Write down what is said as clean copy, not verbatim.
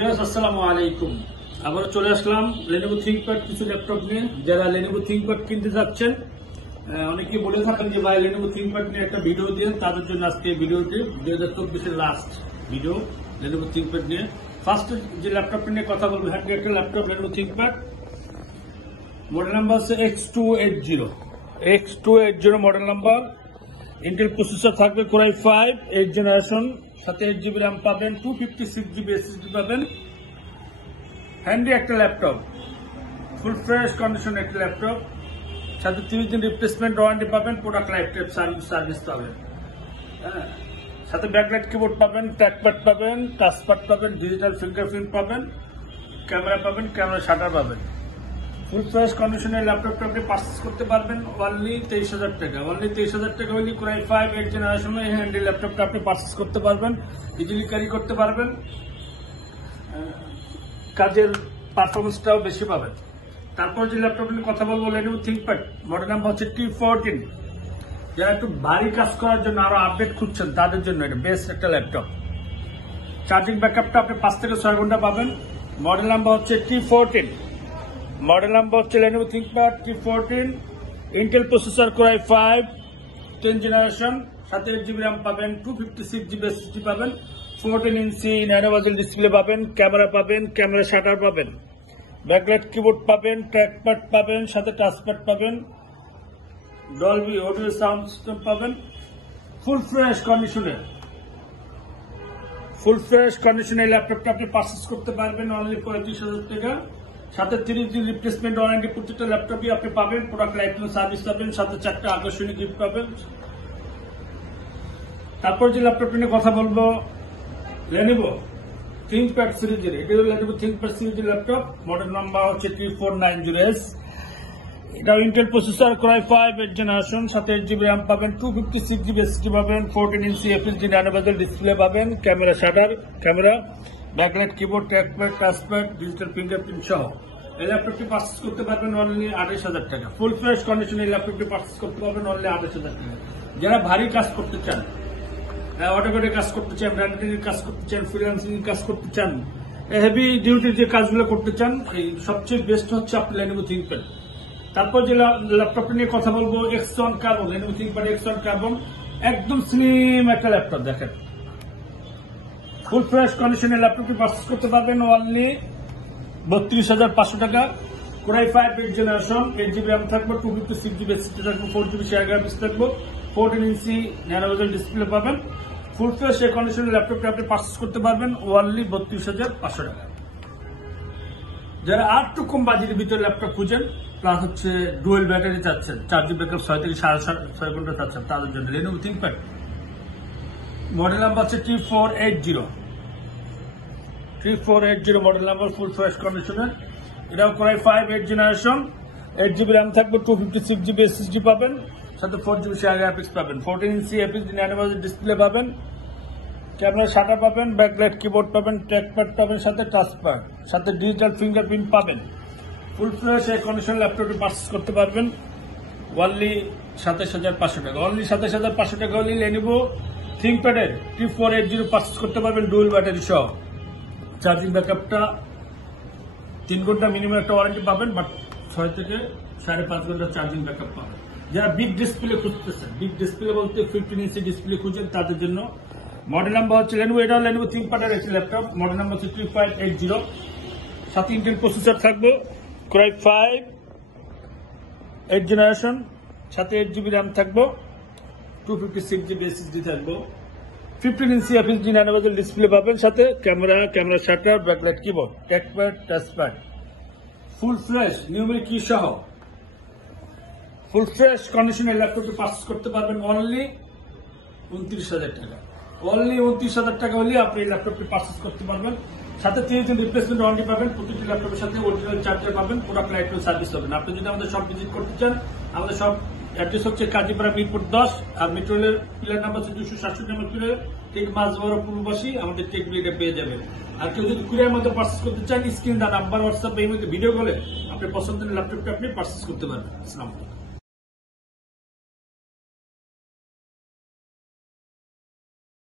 আসসালামু আলাইকুম। আবার চলে আসলাম Lenovo ThinkPad কিছু ল্যাপটপ নিয়ে। যারা Lenovo ThinkPad কিনতে যাচ্ছেন, অনেকে বলে থাকেন যে ভাই Lenovo ThinkPad নিয়ে একটা ভিডিও দিন, তাদের জন্য আজকে ভিডিওটি 2024-এর লাস্ট ভিডিও Lenovo ThinkPad নিয়ে। ফার্স্ট যে ল্যাপটপটা নিয়ে কথা বলবো, হ্যান্ডি একটা laptop Lenovo ThinkPad, model number হচ্ছে X280 model number. Intel processor থাকবে Core i5 8 জেনারেশন, সাথে 8GB RAM পাবেন, 256GB SSD পাবেন। হ্যান্ডি একটা ল্যাপটপ, ফুল ফ্রেশ কন্ডিশন একটা ল্যাপটপ, সাথে 30 দিন রিপ্লেসমেন্ট ওয়ারেন্টি পাবেন, প্রোডাক্ট লাইফ টাইম সার্ভিস পাবেন। হ্যাঁ, সাথে ব্যাকলাইট কিবোর্ড পাবেন, ট্র্যাকপ্যাড পাবেন, টাচপ্যাড পাবেন, ডিজিটাল ফিঙ্গারপ্রিন্ট পাবেন, ক্যামেরা পাবেন, ক্যামেরা শাটার পাবেন। ফুল ফ্রেশ কন্ডিশনের ল্যাপটপটা আপনি পারচেজ করতে পারবেন অনলি 23,000 টাকা। অনলি 23,000 টাকা হলে Core i5 8 জেনারেশনের হ্যান্ডি ল্যাপটপটা আপনি পারচেজ করতে পারবেন, ইজিলি ক্যারি করতে পারবেন, কাজের পারফরমেন্সটাও বেশি পাবেন। তারপর যে ল্যাপটপ নিয়ে কথা বলবো, Lenovo ThinkPad মডেল নাম্বার হচ্ছে T14। যারা একটু ভারী কাজ করার জন্য আরো আপডেট খুঁজছেন, তাদের জন্য এটা বেস্ট একটা ল্যাপটপ। চার্জিং ব্যাকআপটা আপনি 5 থেকে 6 ঘন্টা পাবেন। মডেল নাম্বার হচ্ছে T14, মডেল নাম্বার হচ্ছে Lenovo ThinkPad T14। Intel processor Core i5 10 generation, সাথে 8GB RAM পাবেন, 256GB SSD পাবেন, 14 ইঞ্চি ন্যানো বেজেল ডিসপ্লে পাবেন, ক্যামেরা পাবেন, ক্যামেরা শাটার পাবেন, ব্যাকলাইট কিবোর্ড পাবেন, ট্র্যাকপ্যাড পাবেন, সাথে টাচপ্যাড পাবেন, ডলবি অডিও সাউন্ড সিস্টেম পাবেন। ফুল ফ্রেশ কন্ডিশনে ল্যাপটপটা আপনি পারচেজ করতে পারবেন অনলি 35,000 টাকা। সাথে 30 দিন রিপ্লেসমেন্ট ওয়ারেন্টি প্রত্যেকটা ল্যাপটপই আপনি পাবেন, প্রোডাক্ট লাইফ টাইম সার্ভিস পাবেন, সাথে 4টা আকর্ষণীয় গিফট পাবেন। তারপর যে ল্যাপটপটা নিয়ে কথা বলবো, Lenovo ThinkPad সিরিজের, এটা হলো Lenovo ThinkPad সিরিজের ল্যাপটপ, মডেল নাম্বার হচ্ছে T490S। এটা Intel processor Core i5 8 generation, সাথে 8GB RAM পাবেন, 256GB SSD পাবেন, 14 ইঞ্চি FHD ন্যানো বেজেল ডিসপ্লে পাবেন, camera shutter, camera, backlight keyboard, trackpad, touchpad, digital fingerprint সহ এই ল্যাপটপটি পারচেজ করতে পারবেন অনলি 28,000 টাকা। ফুল ফ্রেশ কন্ডিশনে এই ল্যাপটপটি পারচেজ করতে পারবেন অনলি 28,000 টাকা। যারা ভারী কাজ করতে চান, অটোকেটে কাজ করতে চান, রাইটিং এর কাজ করতে চান, ফ্রিল্যান্সিং এর কাজ করতে চান, হেভি ডিউটির যে কাজগুলো করতে চান, এই সবচেয়ে বেস্ট হচ্ছে আপনি Lenovo ThinkPad। তারপর যে ল্যাপটপটা নিয়ে কথা বলবো, X1 carbon, Lenovo ThinkPad X1 carbon, একদম স্লিম একটা ল্যাপটপ। দেখেন, ফুল ফ্রেশ কন্ডিশনের ল্যাপটপটি পারচেজ করতে পারবেন অনলি 32,500 টাকা। Core i5 8 generation, 8GB RAM থাকবে, 256GB SSD থাকবে, 4GB শেয়ার গ্রাফিক্স থাকবে, 14 ইঞ্চি ন্যানো বেজেল ডিসপ্লে পাবেন। ফুল ফ্রেশ এই কন্ডিশনের ল্যাপটপটি আপনি পারচেজ করতে পারবেন অনলি 32,500 টাকা। যারা আর একটু কম বাজেটের ভিতরে ল্যাপটপ খুঁজেন, প্লাস হচ্ছে ডুয়েল ব্যাটারি চাচ্ছেন, চার্জিং ব্যাকআপ 6 থেকে 6.5 ঘন্টা চাচ্ছেন, তাদের জন্য Lenovo ThinkPad মডেল নাম্বার হচ্ছে T480 model number, full fresh কন্ডিশনের। এটাও Core i5 8 generation, 8GB RAM থাকবে, 256GB SSD পাবেন, সাথে 4GB শেয়ার গ্রাফিক্স পাবেন, 14 ইঞ্চি FHD ন্যানো বেজেল ডিসপ্লে পাবেন, ক্যামেরা শাটার পাবেন, ব্যাকলাইট কিবোর্ড পাবেন, ট্র্যাকপ্যাড পাবেন, সাথে টাচপ্যাড, সাথে ডিজিটাল ফিঙ্গারপ্রিন্ট পাবেন। ফুল ফ্রেশ এই কন্ডিশন ল্যাপটপটি পারচেজ করতে পারবেন অনলি 27,500 টাকা। অনলি 27,500 টাকা হলে Lenovo ThinkPad এর T480 পারচেজ করতে পারবেন ডুয়েল ব্যাটারি সহ। চার্জিং ব্যাকআপটা 3 ঘন্টা মিনিমাম একটা ওয়ারেন্টি পাবেন, বাট 6 থেকে 5.5 ঘন্টা চার্জিং ব্যাকআপ পাবেন। যারা বিগ ডিসপ্লে খুঁজতেছেন, বিগ ডিসপ্লে বলতে 15 ইঞ্চি ডিসপ্লে খুঁজেন, তাদের জন্য মডেল নাম্বার হচ্ছে Lenovo, এটাও Lenovo ThinkPad এর একটি ল্যাপটপ, মডেল নাম্বার হচ্ছে T580, সাথে ইন্টেল প্রসেসর থাকবে Core i5 8 জেনারেশন, সাথে 8GB RAM থাকবে, 256GB SSD থাকবে, 15 ইঞ্চি FHD ন্যানো বেজেল ডিসপ্লে পাবেন, সাথে camera shutter, backlight keyboard, trackpad, touchpad, full fresh numeric কি সহ ফুল ফ্রেশ কন্ডিশনের ল্যাপটপটি পারচেজ করতে পারবেন অনলি 29,000 টাকা। অনলি 29,000 টাকা হলে আপনি এই ল্যাপটপটি পারচেজ করতে পারবেন, সাথে 30 দিন রিপ্লেসমেন্ট ওয়ারেন্টি পাবেন, প্রতিটি ল্যাপটপের সাথে অরিজিনাল চার্জার পাবেন, প্রোডাক্ট লাইফ টাইম সার্ভিস পাবেন। আপনি যদি আমাদের শপ ভিজিট করতে চান, আমাদের শপ অ্যাড্রেস হচ্ছে কাজীপাড়া মিরপুর 10, আর মেট্রো রেলের পিলার নাম্বার হচ্ছে 267 নম্বর পিলার, ঠিক মাঝবড় পূর্ববাসী আমাদের টেক ভিডিওটা পেয়ে যাবেন। আর কেউ যদি কুরিয়ার মধ্যে পারচেজ করতে চান, স্ক্রিন দা নাম্বার, হোয়াটসঅ্যাপ, এই মধ্যে ভিডিও কলে আপনি পছন্দের ল্যাপটপটা আপনি পারচেজ করতে পারবেন। আসসালামু আলাইকুম।